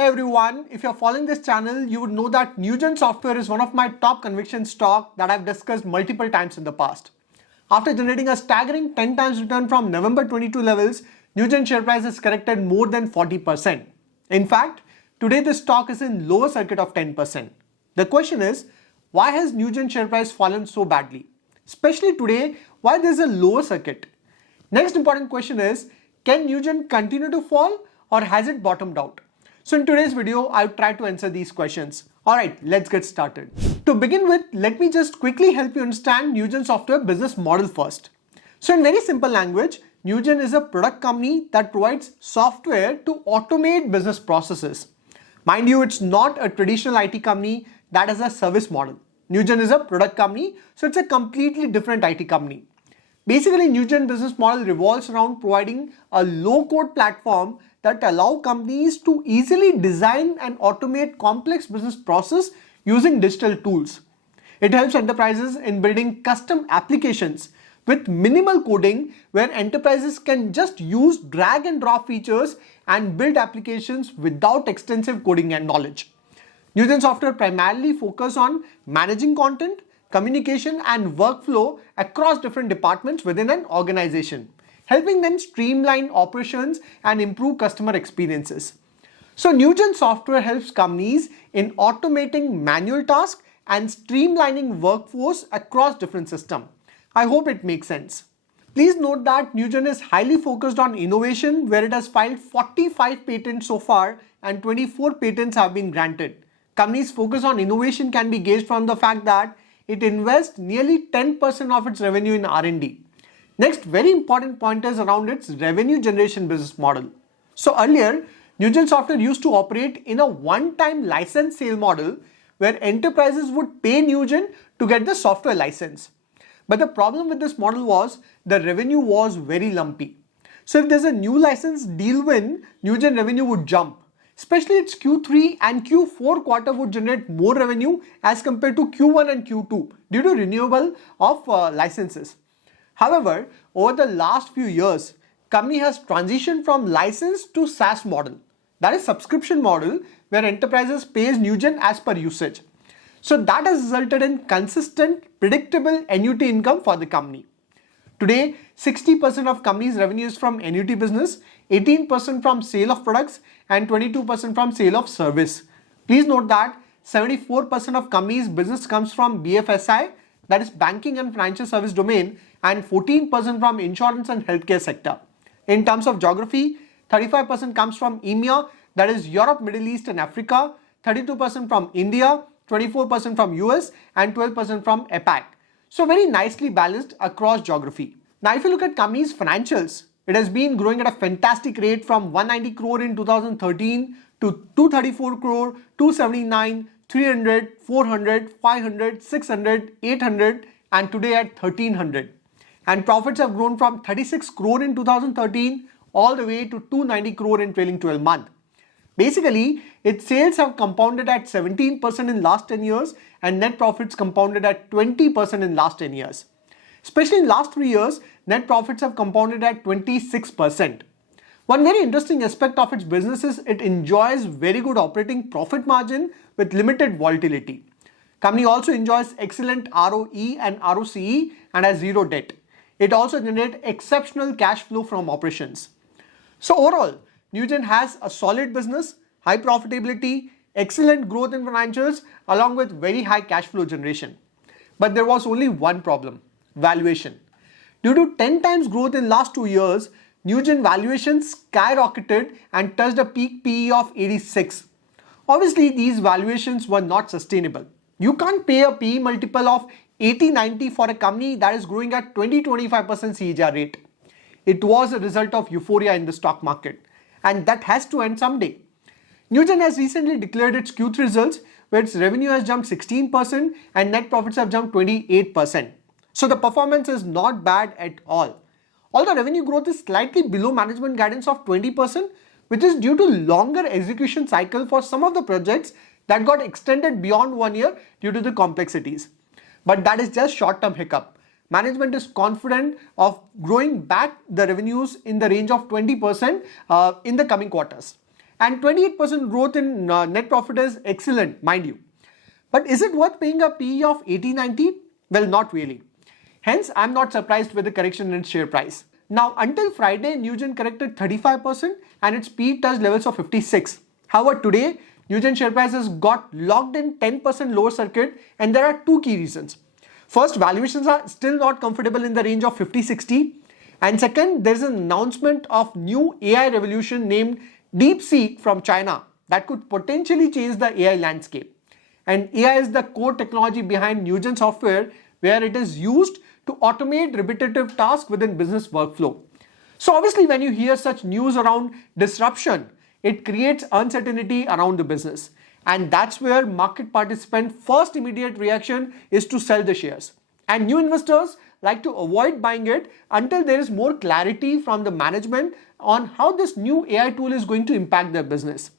Hey everyone, if you're following this channel, you would know that Newgen software is one of my top conviction stock that I've discussed multiple times in the past. After generating a staggering 10 times return from November 22 levels, Newgen share price has corrected more than 40%. In fact, today the stock is in lower circuit of 10%. The question is, why has Newgen share price fallen so badly? Especially today, why there's a lower circuit? Next important question is, can Newgen continue to fall or has it bottomed out? So in today's video, I'll try to answer these questions. Alright, let's get started. To begin with, let me just quickly help you understand Newgen software business model first. So in very simple language, Newgen is a product company that provides software to automate business processes. Mind you, it's not a traditional IT company that has a service model. Newgen is a product company, so it's a completely different IT company. Basically, Newgen business model revolves around providing a low-code platform that allow companies to easily design and automate complex business process using digital tools. It helps enterprises in building custom applications with minimal coding where enterprises can just use drag and drop features and build applications without extensive coding and knowledge. Newgen software primarily focus on managing content, communication and workflow across different departments within an organization, helping them streamline operations and improve customer experiences. So Newgen software helps companies in automating manual tasks and streamlining workforce across different systems. I hope it makes sense. Please note that Newgen is highly focused on innovation where it has filed 45 patents so far and 24 patents have been granted. Companies' focus on innovation can be gauged from the fact that it invests nearly 10% of its revenue in R&D. Next, very important point is around its revenue generation business model. So earlier, Newgen software used to operate in a one-time license sale model where enterprises would pay Newgen to get the software license. But the problem with this model was the revenue was very lumpy. So if there's a new license deal win, Newgen revenue would jump. Especially its Q3 and Q4 quarter would generate more revenue as compared to Q1 and Q2 due to renewal of licenses. However, over the last few years, company has transitioned from license to SaaS model. That is subscription model where enterprises pays Newgen as per usage. So that has resulted in consistent, predictable annuity income for the company. Today, 60% of company's revenue is from annuity business, 18% from sale of products and 22% from sale of service. Please note that 74% of company's business comes from BFSI, that is banking and financial service domain, and 14% from insurance and healthcare sector. In terms of geography, 35% comes from EMEA, that is Europe, Middle East and Africa, 32% from India, 24% from US and 12% from APAC. So very nicely balanced across geography. Now if you look at company's financials, it has been growing at a fantastic rate from 190 crore in 2013 to 234 crore, 279, 300, 400, 500, 600, 800 and today at 1300. And profits have grown from 36 crore in 2013 all the way to 290 crore in trailing 12 months. Basically, its sales have compounded at 17% in last 10 years and net profits compounded at 20% in last 10 years. Especially in last 3 years, net profits have compounded at 26%. One very interesting aspect of its business is it enjoys very good operating profit margin with limited volatility. Company also enjoys excellent ROE and ROCE and has zero debt. It also generates exceptional cash flow from operations. So overall, Newgen has a solid business, high profitability, excellent growth in financials along with very high cash flow generation. But there was only one problem, valuation. Due to 10 times growth in last 2 years, Newgen valuation skyrocketed and touched a peak PE of 86. Obviously, these valuations were not sustainable. You can't pay a PE multiple of 80-90 for a company that is growing at 20-25% CAGR rate. It was a result of euphoria in the stock market and that has to end someday. Newgen has recently declared its Q3 results where its revenue has jumped 16% and net profits have jumped 28%. So the performance is not bad at all. Although revenue growth is slightly below management guidance of 20%, which is due to longer execution cycle for some of the projects that got extended beyond 1 year due to the complexities. But that is just short-term hiccup. Management is confident of growing back the revenues in the range of 20% in the coming quarters. And 28% growth in net profit is excellent, mind you. But is it worth paying a PE of 80-90? Well, not really. Hence, I'm not surprised with the correction in its share price. Now, until Friday, Newgen corrected 35% and its PE touched levels of 56. However, today, Newgen share price has got locked in 10% lower circuit, and there are two key reasons. First, valuations are still not comfortable in the range of 50-60. And second, there's an announcement of new AI revolution named DeepSeek from China that could potentially change the AI landscape. And AI is the core technology behind Newgen software, where it is used to automate repetitive tasks within business workflow. So obviously, when you hear such news around disruption, it creates uncertainty around the business. And that's where market participant first immediate reaction is to sell the shares. And new investors like to avoid buying it until there is more clarity from the management on how this new AI tool is going to impact their business.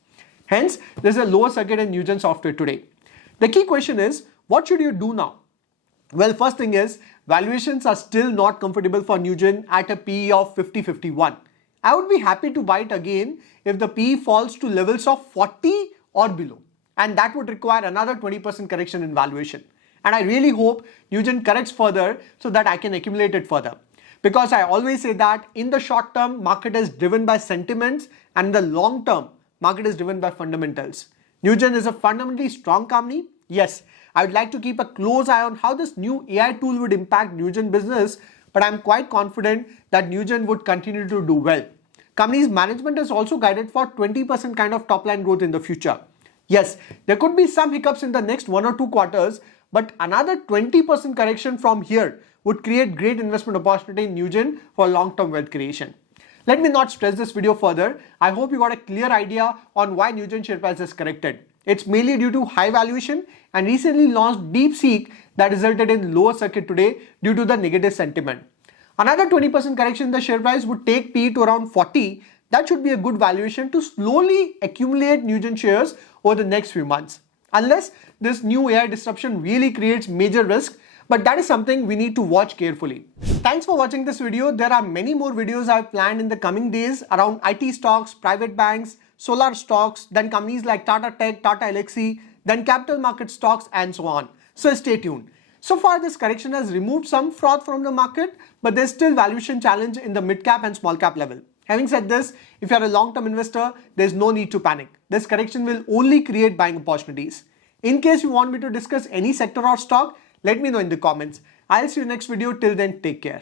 Hence, there's a lower circuit in Newgen software today. The key question is, what should you do now? Well, first thing is, valuations are still not comfortable for Newgen at a PE of 50-51. I would be happy to buy it again if the PE falls to levels of 40 or below. And that would require another 20% correction in valuation. And I really hope Newgen corrects further so that I can accumulate it further. Because I always say that in the short term, market is driven by sentiments, and in the long term, market is driven by fundamentals. Newgen is a fundamentally strong company. Yes, I would like to keep a close eye on how this new AI tool would impact Newgen business, but I'm quite confident that Newgen would continue to do well. Company's management is also guided for 20% kind of top line growth in the future. Yes, there could be some hiccups in the next 1 or 2 quarters, but another 20% correction from here would create great investment opportunity in Newgen for long-term wealth creation. Let me not stress this video further. I hope you got a clear idea on why Newgen share price is corrected. It's mainly due to high valuation and recently launched DeepSeek that resulted in lower circuit today due to the negative sentiment. Another 20% correction in the share price would take PE to around 40. That should be a good valuation to slowly accumulate Newgen shares over the next few months. Unless this new AI disruption really creates major risk, but that is something we need to watch carefully. Thanks for watching this video. There are many more videos I've planned in the coming days around IT stocks, private banks, solar stocks, then companies like Tata Tech, Tata Elxsi, then capital market stocks and so on. So stay tuned. So far, this correction has removed some froth from the market, but there's still valuation challenge in the mid cap and small cap level. Having said this, if you're a long-term investor, there's no need to panic. This correction will only create buying opportunities. In case you want me to discuss any sector or stock, let me know in the comments. I'll see you next video. Till then, take care.